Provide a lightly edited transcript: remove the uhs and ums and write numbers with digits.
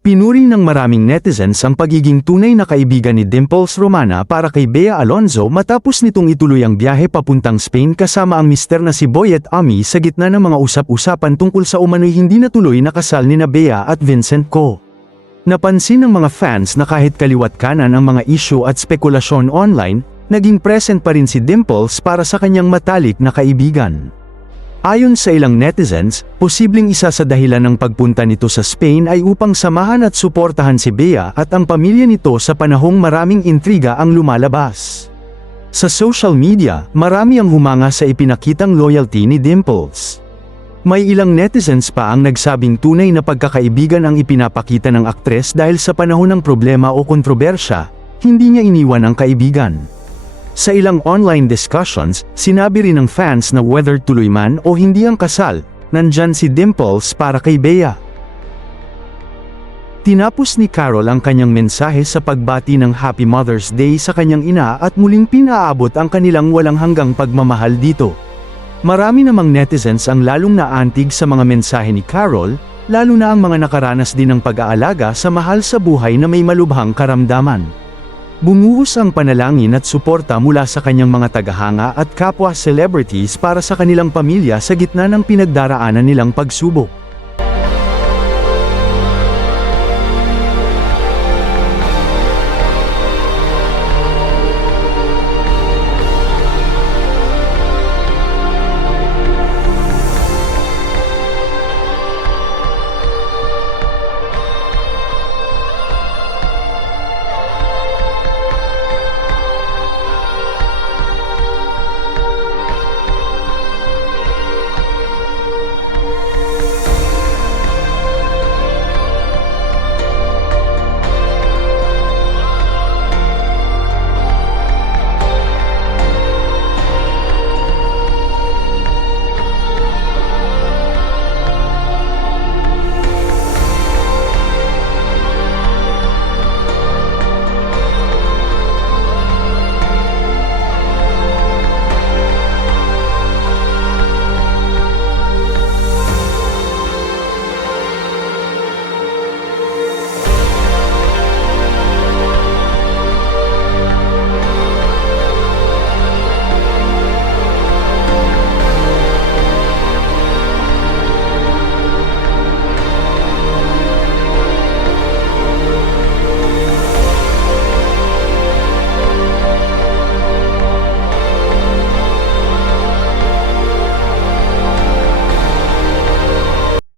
Pinuri ng maraming netizens ang pagiging tunay na kaibigan ni Dimples Romana para kay Bea Alonzo matapos nitong ituloy ang biyahe papuntang Spain kasama ang mister na si Boyet Ami sa gitna ng mga usap-usapan tungkol sa umano'y hindi natuloy na kasal nina Bea at Vincent Co. Napansin ng mga fans na kahit kaliwat kanan ang mga issue at spekulasyon online, naging present pa rin si Dimples para sa kanyang matalik na kaibigan. Ayon sa ilang netizens, posibleng isa sa dahilan ng pagpunta nito sa Spain ay upang samahan at suportahan si Bea at ang pamilya nito sa panahong maraming intriga ang lumalabas. Sa social media, marami ang humanga sa ipinakitang loyalty ni Dimples. May ilang netizens pa ang nagsabing tunay na pagkakaibigan ang ipinapakita ng aktres dahil sa panahon ng problema o kontrobersya, hindi niya iniwan ang kaibigan. Sa ilang online discussions, sinabi rin ng fans na whether tuloy man o hindi ang kasal, nandyan si Dimples para kay Bea. Tinapos ni Carol ang kanyang mensahe sa pagbati ng Happy Mother's Day sa kanyang ina at muling pinaabot ang kanilang walang hanggang pagmamahal dito. Marami namang netizens ang lalong naantig sa mga mensahe ni Carol, lalo na ang mga nakaranas din ng pag-aalaga sa mahal sa buhay na may malubhang karamdaman. Bumuhos ang panalangin at suporta mula sa kanyang mga tagahanga at kapwa celebrities para sa kanilang pamilya sa gitna ng pinagdaraanan nilang pagsubok.